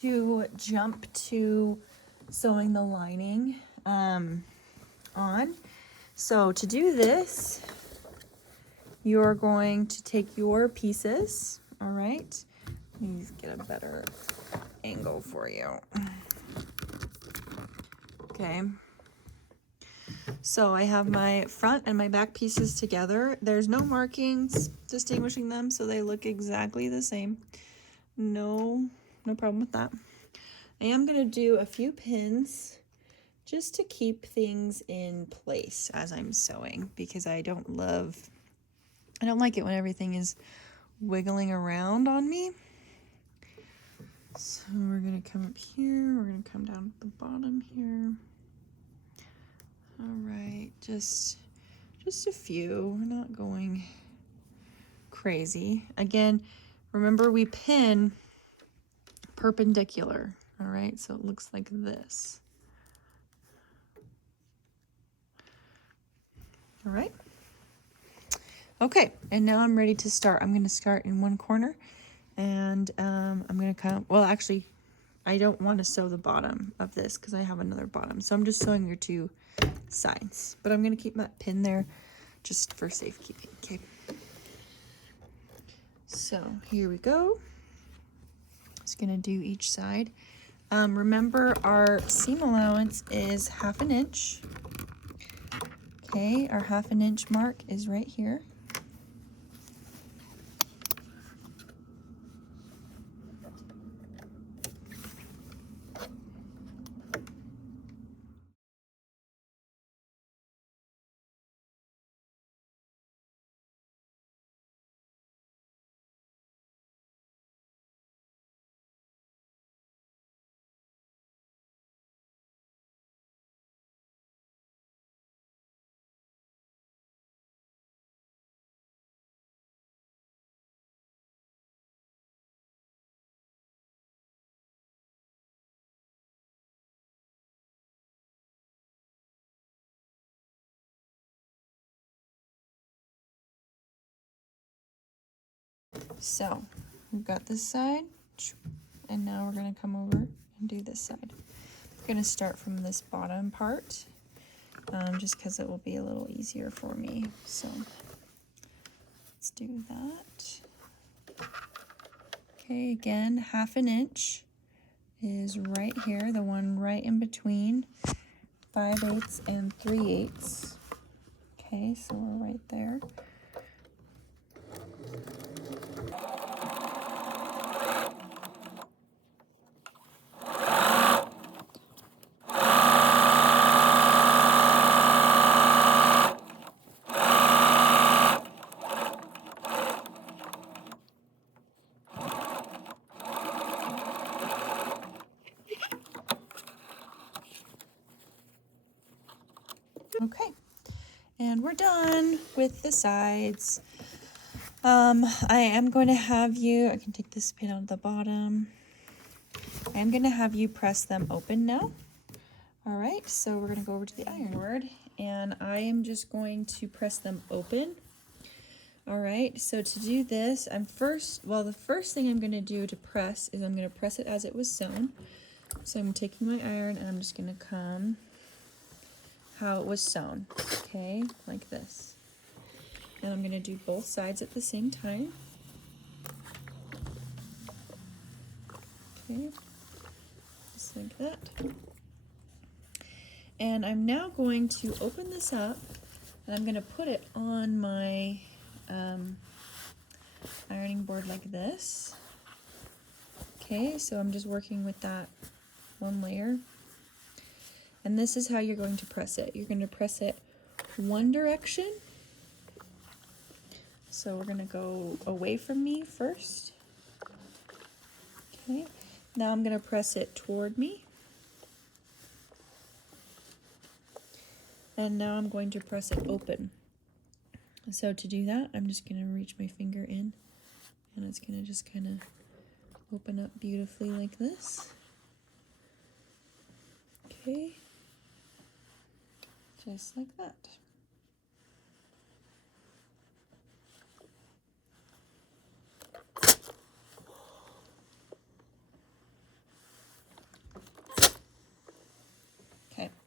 to jump to sewing the lining on. So to do this, you're going to take your pieces, all right? Let me get a better angle for you. Okay. So I have my front and my back pieces together. There's no markings distinguishing them, so they look exactly the same. No problem with that. I am going to do a few pins just to keep things in place as I'm sewing, because I don't like it when everything is wiggling around on me. So we're going to come up here, we're going to come down at the bottom here. All right, just a few. We're not going crazy. Again, remember we pin perpendicular, all right? So it looks like this. All right. Okay, and now I'm ready to start. I'm going to start in one corner, and I'm going to come, well, actually, I don't want to sew the bottom of this because I have another bottom. So I'm just sewing your two sides, but I'm going to keep that pin there just for safekeeping. Okay. So here we go. Just going to do each side. Remember our seam allowance is 1/2 inch. Okay, our 1/2 inch mark is right here. So we've got this side, and now we're going to come over and do this side. We're going to start from this bottom part, just because it will be a little easier for me. So let's do that. Okay, again, 1/2 inch is right here, the one right in between 5/8 and 3/8. Okay, so we're right there. Okay, and we're done with the sides. I am going to have you, I can take this pin out of the bottom. I am going to have you press them open now. All right, so we're going to go over to the iron board, and I am just going to press them open. All right, so to do this, the first thing I'm going to do to press is I'm going to press it as it was sewn. So I'm taking my iron and I'm just going to come how it was sewn, okay, like this. And I'm going to do both sides at the same time. Okay, just like that. And I'm now going to open this up, and I'm going to put it on my ironing board like this. Okay, so I'm just working with that one layer. And this is how you're going to press it. You're going to press it one direction. So we're going to go away from me first. Okay, now I'm going to press it toward me. And now I'm going to press it open. So to do that, I'm just going to reach my finger in, and it's going to just kind of open up beautifully like this. Okay, just like that.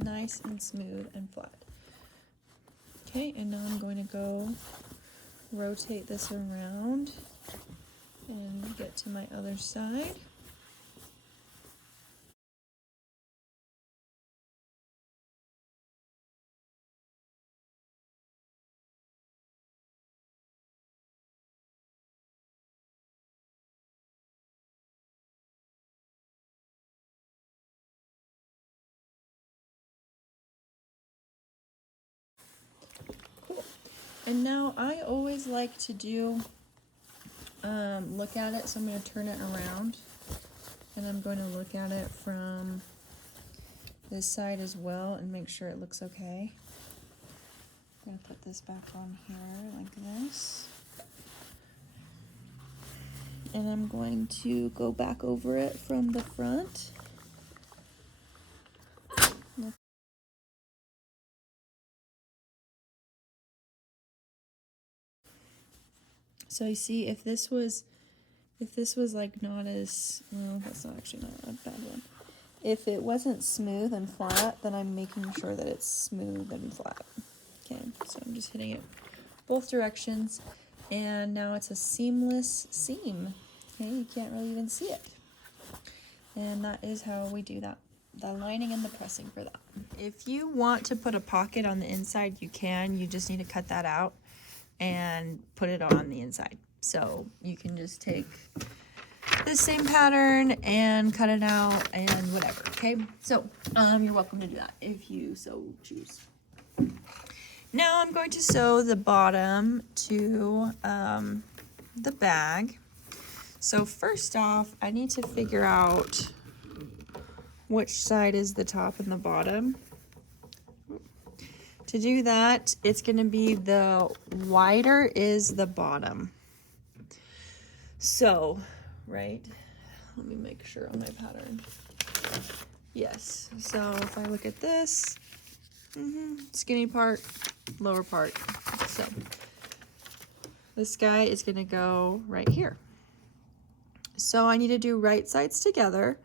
nice and smooth and flat. Okay, and now I'm going to go rotate this around and get to my other side. Cool. And now I always like to do, look at it, so I'm going to turn it around. And I'm going to look at it from this side as well and make sure it looks okay. I'm going to put this back on here like this. And I'm going to go back over it from the front. So you see, if this was like not as, well, that's not actually not a bad one. If it wasn't smooth and flat, then I'm making sure that it's smooth and flat. Okay, so I'm just hitting it both directions, and now it's a seamless seam. Okay, you can't really even see it. And that is how we do that, the lining and the pressing for that. If you want to put a pocket on the inside, you can. You just need to cut that out and put it on the inside. So you can just take the same pattern and cut it out and whatever. Okay, so you're welcome to do that if you so choose. Now I'm going to sew the bottom to the bag. So first off, I need to figure out which side is the top and the bottom. To do that, it's going to be the wider is the bottom. So, right, let me make sure on my pattern. Yes, so if I look at this, skinny part, lower part. So this guy is going to go right here. So I need to do right sides together.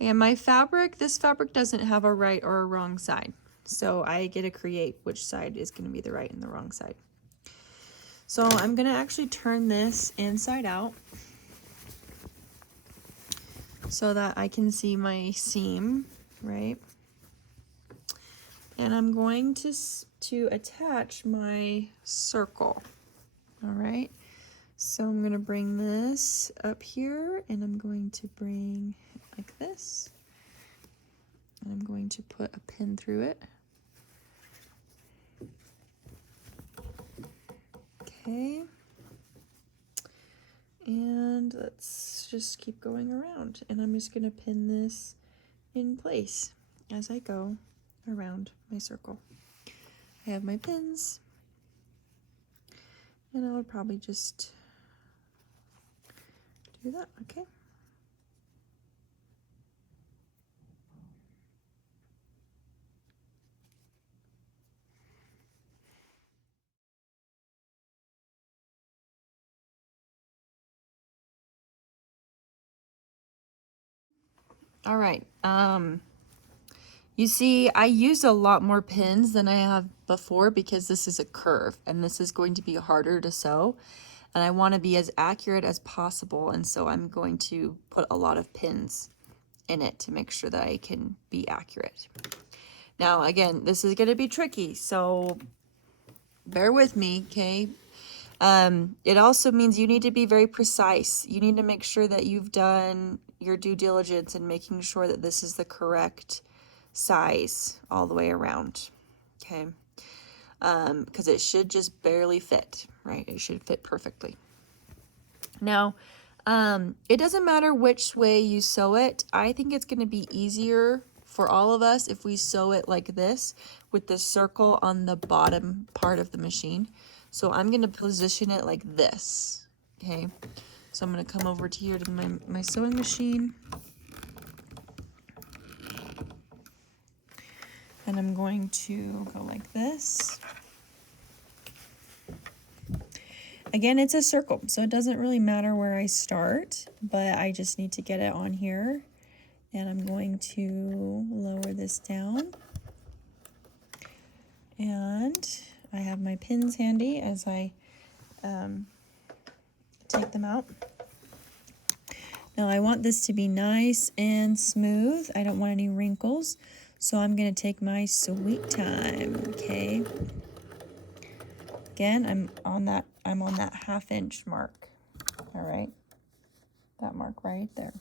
And my fabric, this fabric doesn't have a right or a wrong side. So I get to create which side is going to be the right and the wrong side. So I'm going to actually turn this inside out so that I can see my seam, right? And I'm going to attach my circle, all right? So I'm going to bring this up here, and I'm going to bring it like this. And I'm going to put a pin through it. Okay. And let's just keep going around. And I'm just going to pin this in place as I go around my circle. I have my pins. And I would probably just do that, okay? All right, you see, I used a lot more pins than I have before because this is a curve and this is going to be harder to sew. And I want to be as accurate as possible. And so I'm going to put a lot of pins in it to make sure that I can be accurate. Now, again, this is going to be tricky, so bear with me, okay? It also means you need to be very precise. You need to make sure that you've done your due diligence in making sure that this is the correct size all the way around, okay? Because it should just barely fit, right? It should fit perfectly. Now, it doesn't matter which way you sew it. I think it's going to be easier for all of us if we sew it like this with the circle on the bottom part of the machine. So I'm going to position it like this, okay? So I'm going to come over to here to my sewing machine. And I'm going to go like this. Again, it's a circle, so it doesn't really matter where I start, but I just need to get it on here. And I'm going to lower this down. And I have my pins handy as I take them out. Now I want this to be nice and smooth. I don't want any wrinkles. So I'm going to take my sweet time, okay? Again, I'm on that 1/2 inch mark. All right. That mark right there.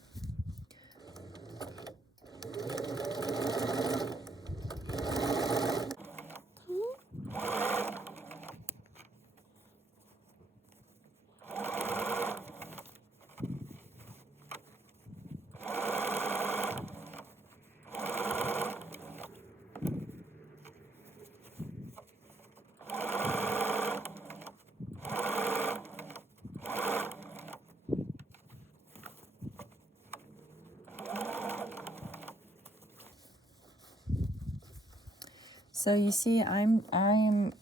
So you see, I'm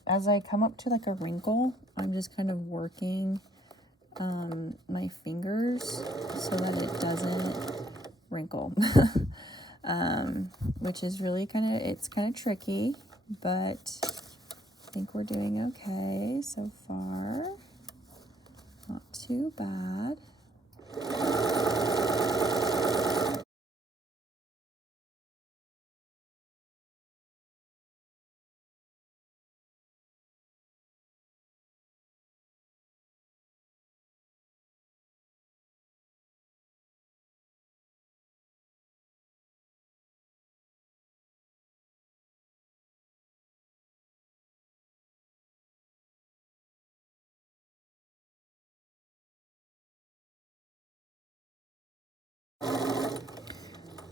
as I come up to like a wrinkle, I'm just kind of working my fingers so that it doesn't wrinkle, which is really kind of tricky, but I think we're doing okay so far. Not too bad.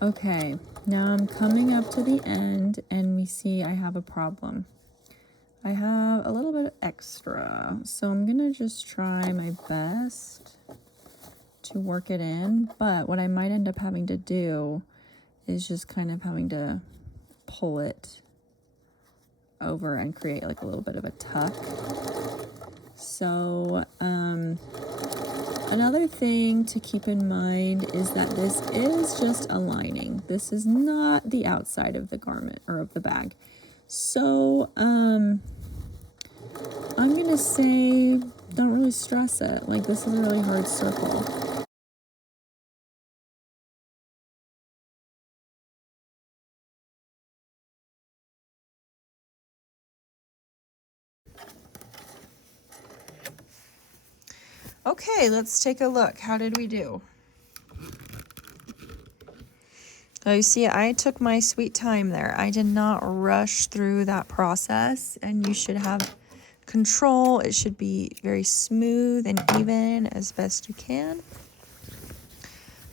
Okay, now I'm coming up to the end and we see I have a problem. I have a little bit of extra, so I'm gonna just try my best to work it in, but what I might end up having to do is just kind of having to pull it over and create like a little bit of a tuck. So, another thing to keep in mind is that this is just a lining. This is not the outside of the garment or of the bag. So, I'm gonna say don't really stress it. Like, this is a really hard circle. Okay, let's take a look. How did we do? Oh, you see, I took my sweet time there. I did not rush through that process, and you should have control. It should be very smooth and even as best you can.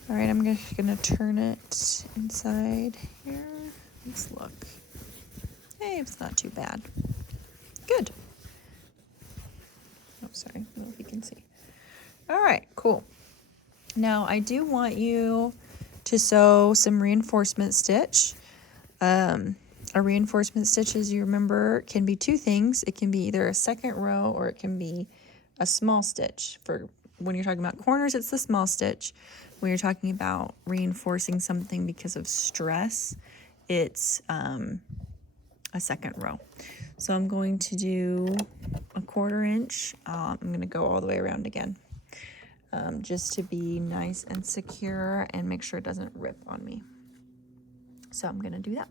All right, I'm gonna turn it inside here. Let's look. Hey, it's not too bad. Good. Oh, sorry. I don't know if you can see. All right, cool. Now, I do want you to sew some reinforcement stitch. A reinforcement stitch, as you remember, can be two things. It can be either a second row or it can be a small stitch. For when you're talking about corners, it's the small stitch. When you're talking about reinforcing something because of stress, it's a second row. So I'm going to do a 1/4 inch. I'm going to go all the way around again. Just to be nice and secure and make sure it doesn't rip on me. So I'm going to do that.